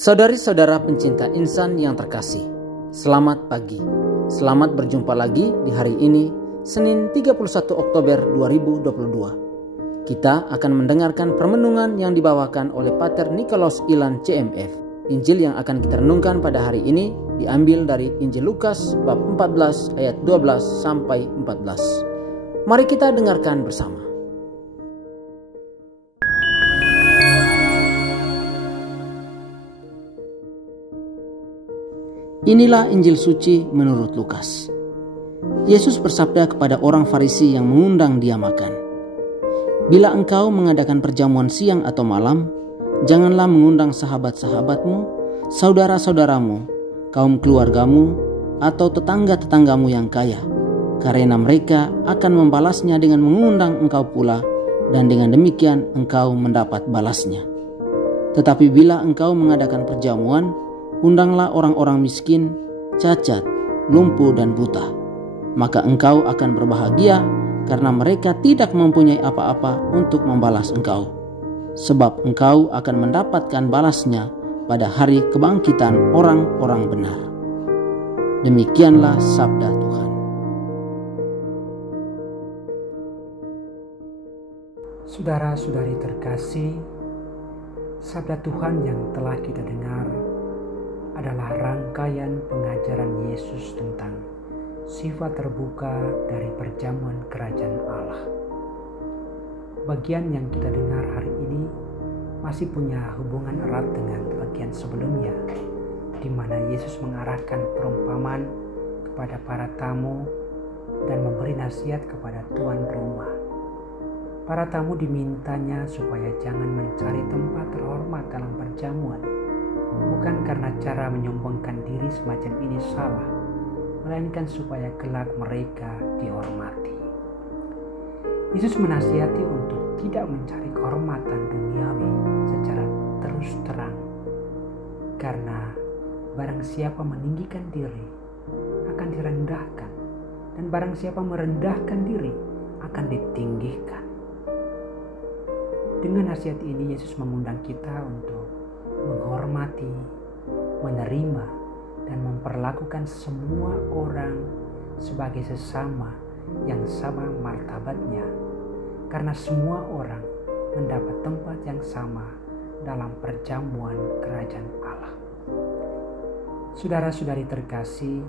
Saudari-saudara pencinta insan yang terkasih, selamat pagi. Selamat berjumpa lagi di hari ini, Senin 31 Oktober 2022. Kita akan mendengarkan permenungan yang dibawakan oleh Pater Nikolaus Ilan CMF. Injil yang akan kita renungkan pada hari ini diambil dari Injil Lukas bab 14 ayat 12 sampai 14. Mari kita dengarkan bersama. Inilah Injil suci menurut Lukas. Yesus bersabda kepada orang Farisi yang mengundang dia makan, "Bila engkau mengadakan perjamuan siang atau malam, janganlah mengundang sahabat-sahabatmu, saudara-saudaramu, kaum keluargamu, atau tetangga-tetanggamu yang kaya, karena mereka akan membalasnya dengan mengundang engkau pula, dan dengan demikian engkau mendapat balasnya. Tetapi bila engkau mengadakan perjamuan, undanglah orang-orang miskin, cacat, lumpuh dan buta. Maka engkau akan berbahagia karena mereka tidak mempunyai apa-apa untuk membalas engkau. Sebab engkau akan mendapatkan balasnya pada hari kebangkitan orang-orang benar." Demikianlah sabda Tuhan. Saudara-saudari terkasih, sabda Tuhan yang telah kita dengar adalah rangkaian pengajaran Yesus tentang sifat terbuka dari perjamuan kerajaan Allah. Bagian yang kita dengar hari ini masih punya hubungan erat dengan bagian sebelumnya, di mana Yesus mengarahkan perumpamaan kepada para tamu dan memberi nasihat kepada tuan rumah. Para tamu dimintanya supaya jangan mencari tempat terhormat dalam perjamuan, bukan karena cara menyombongkan diri semacam ini salah, melainkan supaya kelak mereka dihormati. Yesus menasihati untuk tidak mencari kehormatan duniawi secara terus terang, karena barang siapa meninggikan diri akan direndahkan, dan barang siapa merendahkan diri akan ditinggikan. Dengan nasihat ini Yesus mengundang kita untuk menghormati, menerima, dan memperlakukan semua orang sebagai sesama yang sama martabatnya, karena semua orang mendapat tempat yang sama dalam perjamuan kerajaan Allah. Saudara-saudari terkasih,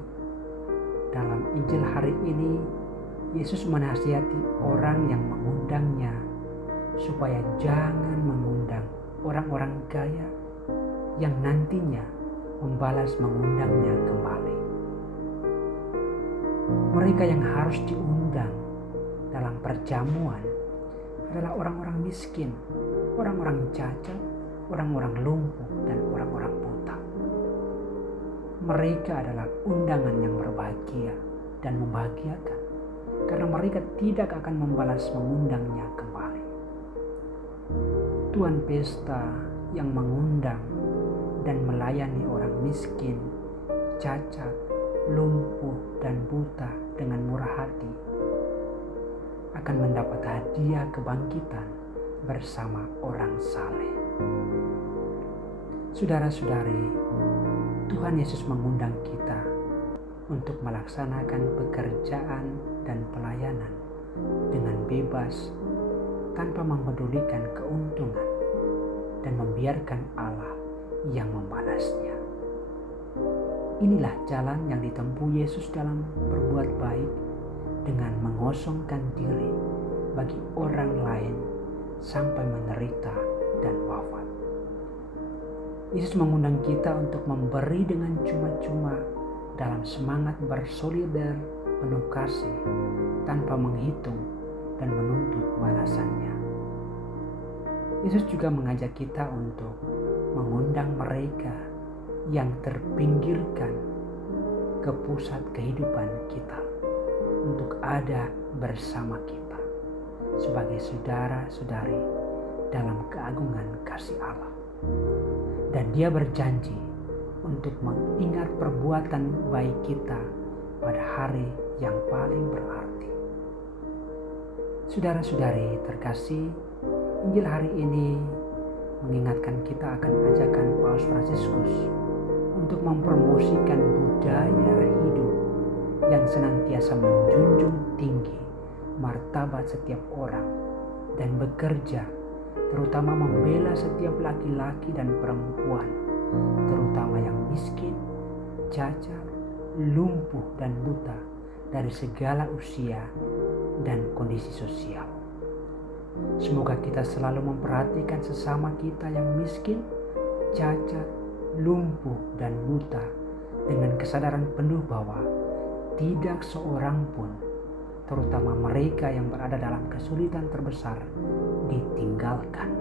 dalam Injil hari ini Yesus menasihati orang yang mengundangnya supaya jangan mengundang orang-orang kaya yang nantinya membalas mengundangnya kembali. Mereka yang harus diundang dalam perjamuan adalah orang-orang miskin, orang-orang cacat, orang-orang lumpuh, dan orang-orang buta. Mereka adalah undangan yang berbahagia dan membahagiakan, karena mereka tidak akan membalas mengundangnya kembali. Tuan pesta yang mengundang dan melayani orang miskin, cacat, lumpuh, dan buta dengan murah hati akan mendapat hadiah kebangkitan bersama orang saleh. Saudara-saudari, Tuhan Yesus mengundang kita untuk melaksanakan pekerjaan dan pelayanan dengan bebas tanpa mempedulikan keuntungan dan membiarkan Allah yang membalasnya. Inilah jalan yang ditempuh Yesus dalam berbuat baik dengan mengosongkan diri bagi orang lain sampai menderita dan wafat. Yesus mengundang kita untuk memberi dengan cuma-cuma dalam semangat bersolidar penuh kasih tanpa menghitung dan menuntut balasannya. Yesus juga mengajak kita untuk mengundang mereka yang terpinggirkan ke pusat kehidupan kita untuk ada bersama kita sebagai saudara-saudari dalam keagungan kasih Allah. Dan Dia berjanji untuk mengingat perbuatan baik kita pada hari yang paling berarti. Saudara-saudari terkasih, Injil hari ini mengingatkan kita akan ajakan Paus Fransiskus untuk mempromosikan budaya hidup yang senantiasa menjunjung tinggi martabat setiap orang dan bekerja, terutama membela setiap laki-laki dan perempuan, terutama yang miskin, cacat, lumpuh dan buta dari segala usia dan kondisi sosial. Semoga kita selalu memperhatikan sesama kita yang miskin, cacat, lumpuh dan buta dengan kesadaran penuh bahwa tidak seorang pun, terutama mereka yang berada dalam kesulitan terbesar, ditinggalkan.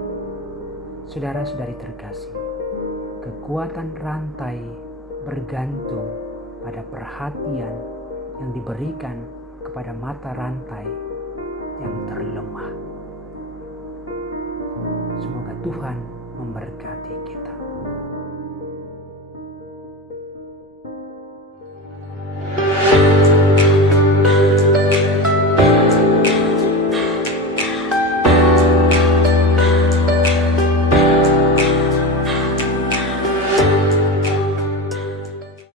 Saudara-saudari terkasih, kekuatan rantai bergantung pada perhatian yang diberikan kepada mata rantai yang terlemah. Semoga Tuhan memberkati kita.